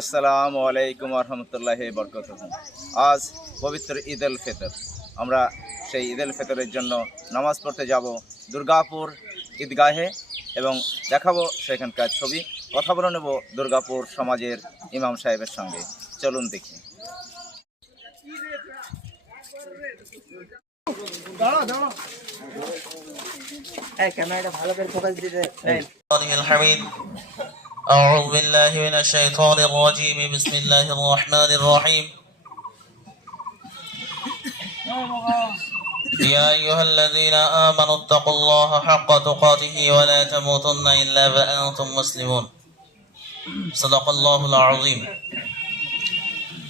আসসালাম আলাইকুম রহমতুল্লাহ বরকত আজ পবিত্র ঈদ উল ফিতর। আমরা সেই ঈদ এল ফিতরের জন্য নামাজ পড়তে যাব দুর্গাপুর ঈদগাহে এবং দেখাবো সেখানকার ছবি। কথা বলে নেব দুর্গাপুর সমাজের ইমাম সাহেবের সঙ্গে। চলুন দেখি। ক্যামেরাটা ভালো করে ফোকাস দিতে। أعوذ بالله من الشيطان الرجيم بسم الله الرحمن الرحيم يا أيها الذين آمنوا اتقوا الله حق تقاته ولا تموتن إلا وأنتم مسلمون صدق الله العظيم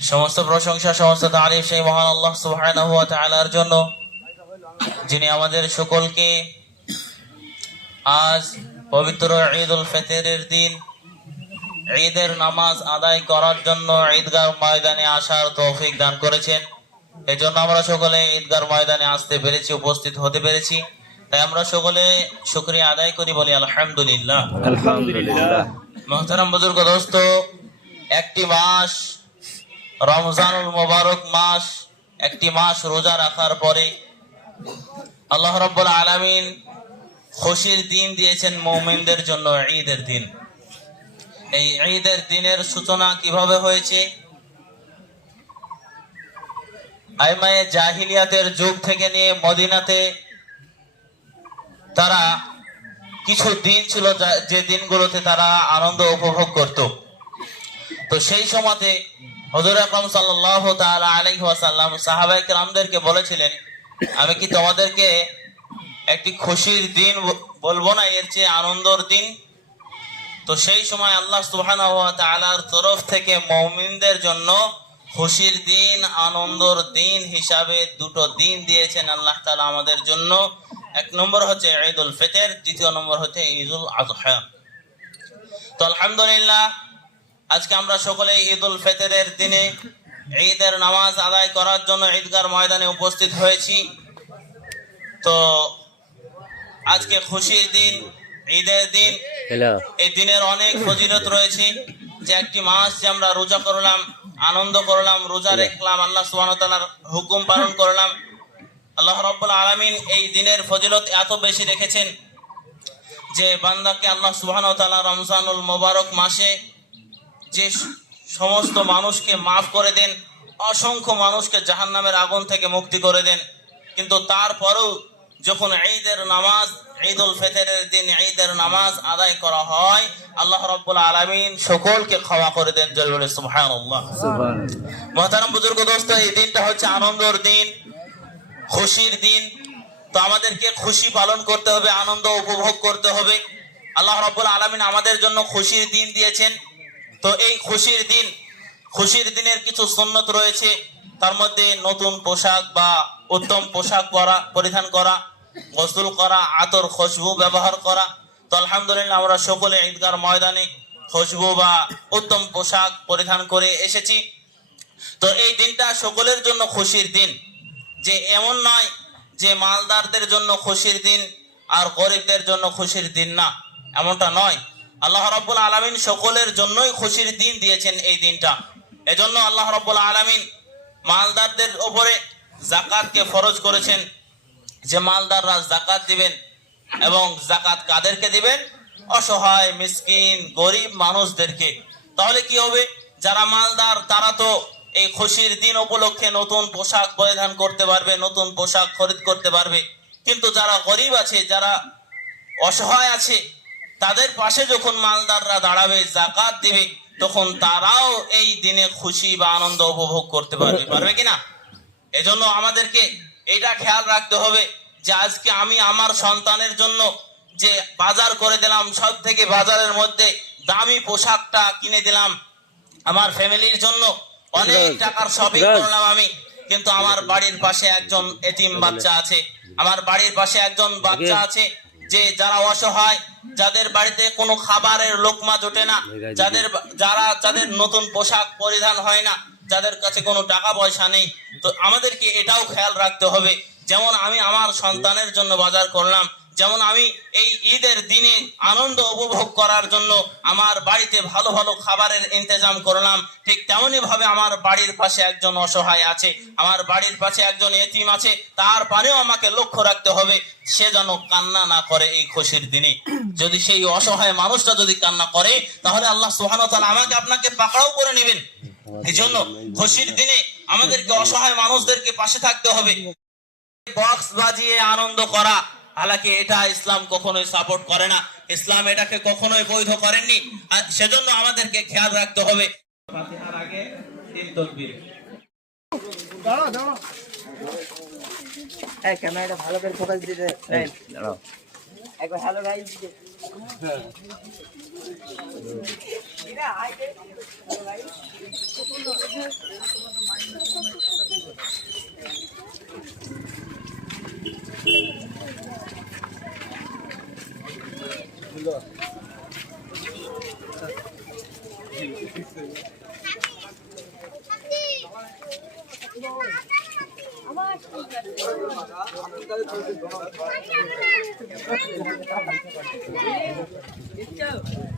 সমস্ত প্রশংসা সমস্ত তারিফ সেই মহান আল্লাহ সুবহানাহু ওয়া তাআলার জন্য যিনি আমাদের সকলকে আজ পবিত্র ঈদ উল ফিতরের দিন ঈদের নামাজ আদায় করার জন্য ঈদগাহ ময়দানে আসার তৌফিক দান করেছেন। এজন্য আমরা সকলে ঈদগাহ ময়দানে আসতে পেরেছি উপস্থিত হতে পেরেছি। তাই আমরা সকলে শুকরিয়া আদায় করি বলি আলহামদুলিল্লাহ। আলহামদুলিল্লাহ। মোহতারাম বুজুর্গ দোস্ত একটি মাস রমজানুল মোবারক মাস একটি মাস রোজা রাখার পরে আল্লাহ রব্বুল আলামিন খুশির দিন দিয়েছেন মৌমিনদের জন্য ঈদের দিন। এই ঈদের দিনের সূচনা কীভাবে হয়েছে? আইমায়ে জাহিলিয়াতের যুগ থেকে নিয়ে মদিনাতে তারা কিছু দিন ছিল যে দিনগুলোতে তারা আনন্দ উপভোগ করত। তো সেই সময়তে হজর আকরম সাল্লাহ তাআলা আলাইহি ওয়াসাল্লাম সাহাবায়ে কেরামদেরকে বলেছিলেন, আমি কি তোমাদেরকে একটি খুশির দিন বলব না? এর চেয়ে আনন্দর দিন তো সেই সময় আল্লাহ তাআলার তরফ থেকে মুমিনদের জন্য খুশির দিন, আনন্দর দিন হিসাবে দুটো দিন দিয়েছেন আল্লাহ তালা আমাদের জন্য। এক নম্বর হচ্ছে ঈদুল ফিতর, দ্বিতীয় নম্বর হচ্ছে ঈদুল আযহা তো আলহামদুলিল্লাহ, আজকে আমরা সকলে ঈদুল ফিতরের দিনে ঈদের নামাজ আদায় করার জন্য ঈদগার ময়দানে উপস্থিত হয়েছি। তো আজকে খুশির দিন ঈদের দিন এই দিনের অনেক ফজিলত রয়েছে। যে একটি মাস যে আমরা রোজা করলাম আনন্দ করলাম রোজা রাখলাম আল্লাহ তাআলার হুকুম পালন করলাম। আল্লাহ রাব্বুল আলামিন এই দিনের ফজিলত এত বেশি রেখেছেন যে বান্দাকে আল্লাহ তাআলা রমজানুল মোবারক মাসে যে সমস্ত মানুষকে মাফ করে দেন অসংখ্য মানুষকে জাহান্নামের আগুন থেকে মুক্তি করে দেন। কিন্তু তারপরেও যখন ঈদের নামাজ ঈদ উল ফিতরের দিন ঈদের নামাজ আদায় করা হয় আল্লাহ রাব্বুল আলামিন সকলকে ক্ষমা করে দেন জল বলে সুবহানাল্লাহ। মহতারাম বুজুর্গ দোস্ত এই দিনটা হচ্ছে আনন্দের দিন খুশির দিন। তো আমাদেরকে খুশি পালন করতে হবে আনন্দ উপভোগ করতে হবে। আল্লাহ রাব্বুল আলামিন আমাদের জন্য খুশির দিন দিয়েছেন। তো এই খুশির দিন খুশির দিনের কিছু সুন্নত রয়েছে। তার মধ্যে নতুন পোশাক বা উত্তম পোশাক পরা পরিধান করা গোসল করা, আতর, খুশবু ব্যবহার করা। তো আলহামদুলিল্লাহ আমরা সকলে ঈদগার ময়দানে খুশবু বা উত্তম পোশাক পরিধান করে এসেছি। তো এই দিনটা সকলের জন্য খুশির দিন। যে এমন নয় যে মালদারদের জন্য খুশির দিন আর গরিবদের জন্য খুশির দিন না, এমনটা নয়। আল্লাহ রাব্বুল আলামিন সকলের জন্যই খুশির দিন দিয়েছেন এই দিনটা। এজন্য আল্লাহ রাব্বুল আলামিন মালদারদের ওপরে জাকাতকে ফরজ করেছেন যে মালদাররা জাকাত দিবেন এবং জাকাত কাদেরকে দিবেন? অসহায়, মিসকিন, গরিব মানুষদেরকে। তাহলে কি হবে? যারা মালদার, তারা তো এই খুশির দিন উপলক্ষে নতুন পোশাক পরিধান করতে পারবে, নতুন পোশাক খরিদ করতে পারবে। কিন্তু যারা গরিব আছে, যারা অসহায় আছে, তাদের পাশে যখন মালদাররা দাঁড়াবে, জাকাত দিবে তখন তারাও এই দিনে খুশি বা আনন্দ উপভোগ করতে পারবে। পারবে কিনা? এজন্য আমাদেরকে এটা খেয়াল রাখতে হবে যে আজকে আমি আমার সন্তানের জন্য যে বাজার করে দিলাম সব থেকে বাজারের মধ্যে দামি পোশাকটা কিনে দিলাম আমার ফ্যামিলির জন্য অনেক টাকার শপিং করলাম আমি কিন্তু আমার বাড়ির পাশে একজন এতিম বাচ্চা আছে আমার বাড়ির পাশে একজন বাচ্চা আছে যে যারা অসহায় যাদের বাড়িতে কোনো খাবারের লোকমা জোটে না যাদের যারা যাদের নতুন পোশাক পরিধান হয় না যাদের কাছে কোনো টাকা পয়সা নেই তো আমাদেরকে এটাও খেয়াল রাখতে হবে। যেমন আমি আমার সন্তানের জন্য বাজার করলাম যেমন আমি এই ঈদের দিনে আনন্দ উপভোগ করার জন্য আমার বাড়িতে ভালো ভালো খাবারের ইন্তজাম করলাম, ঠিক তেমনি ভাবে আমার বাড়ির পাশে একজন অসহায় আছে, আমার বাড়ির পাশে একজন এতিম আছে, তার পানেও আমাকে লক্ষ্য রাখতে হবে, সে যেন কান্না না করে এই খুশির দিনে। যদি সেই অসহায় মানুষটা যদি কান্না করে, তাহলে আল্লাহ সুহান আমাকে আপনাকে পাকড়াও করে নেবেন। এই জন্য খুশির দিনে আমাদেরকে অসহায় মানুষদেরকে পাশে থাকতে হবে। বক্স বাজিয়ে আনন্দ করা হালাকি এটা ইসলাম কখনোই সাপোর্ট করে না। ইসলাম এটাকে কখনোই বৈধ করেননি। আর সেজন্য আমাদেরকে খেয়াল রাখতে হবে। ফাতিহার আগে তিন তকবীর। ক্যামেরাটা ভালো করে ফোকাস দিতে। দাঁড়াও। একবার hello guys Let's go.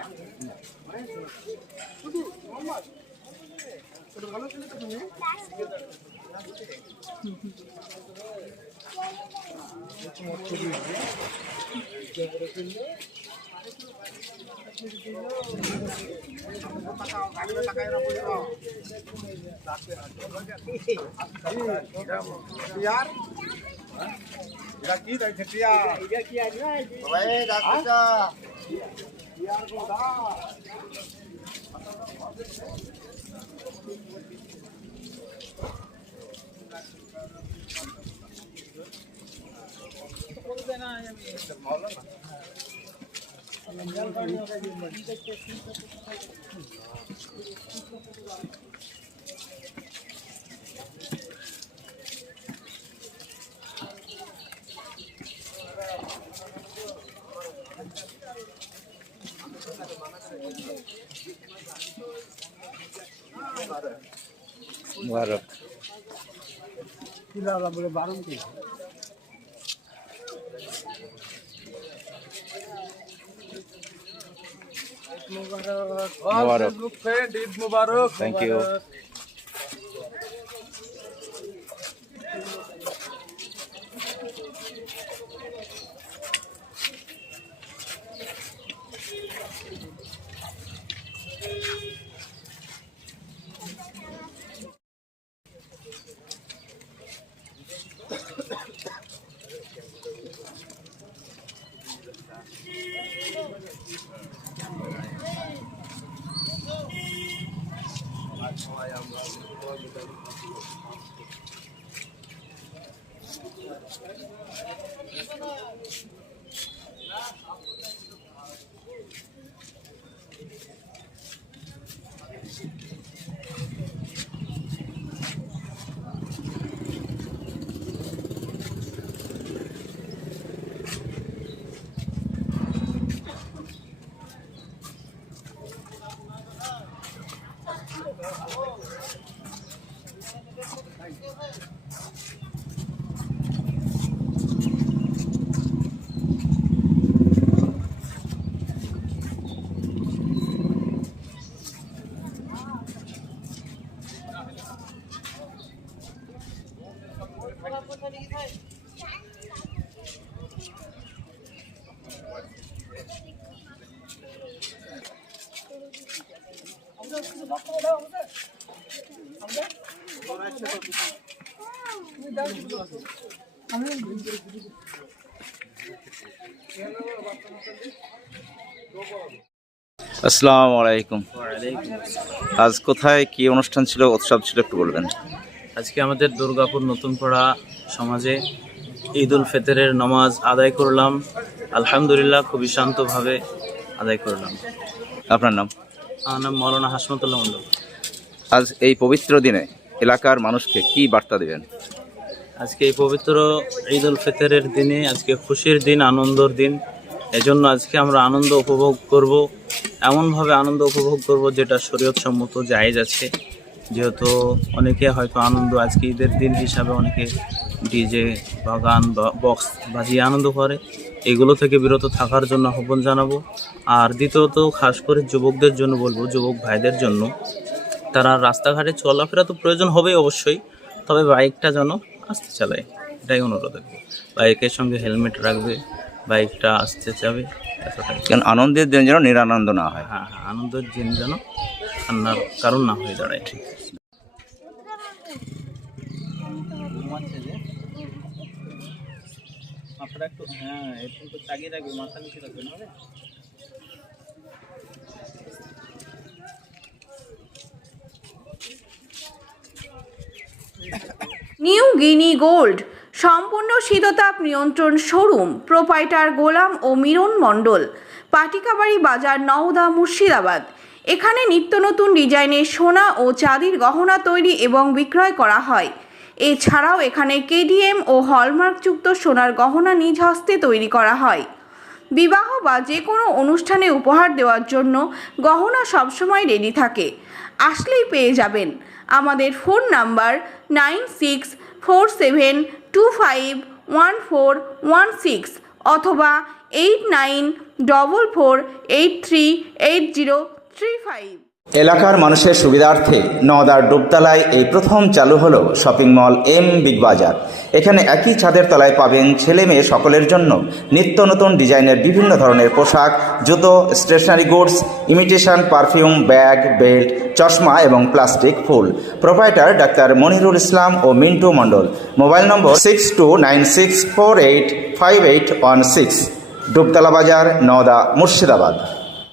তিন দিন ধরে গাড়ি দেবো না তার কথা গাড়ি দেবো মুবারক। মুবারক। থ্যাংক ইউ আসসালামু আলাইকুম। আজ কোথায় কি অনুষ্ঠান ছিল উৎসব ছিল একটু বলবেন। আজকে আমাদের দুর্গাপুর নতুনপাড়া সমাজে ঈদ উল ফিতরের নামাজ আদায় করলাম। আলহামদুলিল্লাহ খুবই শান্তভাবে আদায় করলাম। আপনার নাম? আমার নাম মৌলানা হাসমতুল্লাহ মন্ডল আজ এই পবিত্র দিনে এলাকার মানুষকে কি বার্তা দেবেন? আজকে এই পবিত্র ঈদ উল ফিতরের দিনে আজকে খুশির দিন আনন্দর দিন। এজন্য আজকে আমরা আনন্দ উপভোগ করব, এমনভাবে আনন্দ উপভোগ করব যেটা শরীয়ত সম্মত জায়েজ আছে। যেহেতু অনেকে হয়তো আনন্দ আজকে ঈদের দিন হিসাবে অনেকে ডিজে বা গান বা বক্স বাজিয়ে আনন্দ করে, এগুলো থেকে বিরত থাকার জন্য আহ্বান জানাব। আর দ্বিতীয়ত, খাস করে যুবকদের জন্য বলব, যুবক ভাইদের জন্য। তারা রাস্তাঘাটে চলাফেরা তো প্রয়োজন হবে অবশ্যই, তবে বাইকটা যেন আস্তে চালায়, এটাই অনুরোধ। রাখব বাইকের সঙ্গে হেলমেট রাখবে বাইকটা আসতে যাবে এতটাই। কারণ আনন্দের দিন যেন নিরানন্দ না হয়। হ্যাঁ হ্যাঁ আনন্দের দিন যেন কান্নার কারণ না হয়ে দাঁড়ায় ঠিক একটু হ্যাঁ একটু মাথা নিচে নিউ গিনি গোল্ড। সম্পূর্ণ শীততাপ নিয়ন্ত্রণ শোরুম, প্রোপাইটার গোলাম ও মিরন মণ্ডল, পাটিকাবাড়ি বাজার নওদা মুর্শিদাবাদ। এখানে নিত্য নতুন ডিজাইনের সোনা ও চাঁদির গহনা তৈরি এবং বিক্রয় করা হয়। এছাড়াও এখানে কেডিএম ও হলমার্কযুক্ত সোনার গহনা নিজ হস্তে তৈরি করা হয়। বিবাহ বা যে কোনো অনুষ্ঠানে উপহার দেওয়ার জন্য গহনা সবসময় রেডি থাকে। আসলেই পেয়ে যাবেন। আমাদের phone number nine six four seven two five one four one six অথবা eight nine double four eight three eight zero three five এলাকার মানুষের সুবিধার্থে নওদার ডুবতলায় এই প্রথম চালু হলো শপিং মল এম বিগ বাজার। এখানে একই ছাদের তলায় পাবেন ছেলে মেয়ে সকলের জন্য নিত্য নতুন ডিজাইনের বিভিন্ন ধরনের পোশাক, জুতো stationery goods imitation perfume bag belt চশমা এবং প্লাস্টিক ফুল। প্রোপাইটার ডাক্তার মনিরুল ইসলাম ও Mintu Mondal. Mobile number six two nine six four eight five eight one six Dubtala বাজার, নওদা, মুর্শিদাবাদ।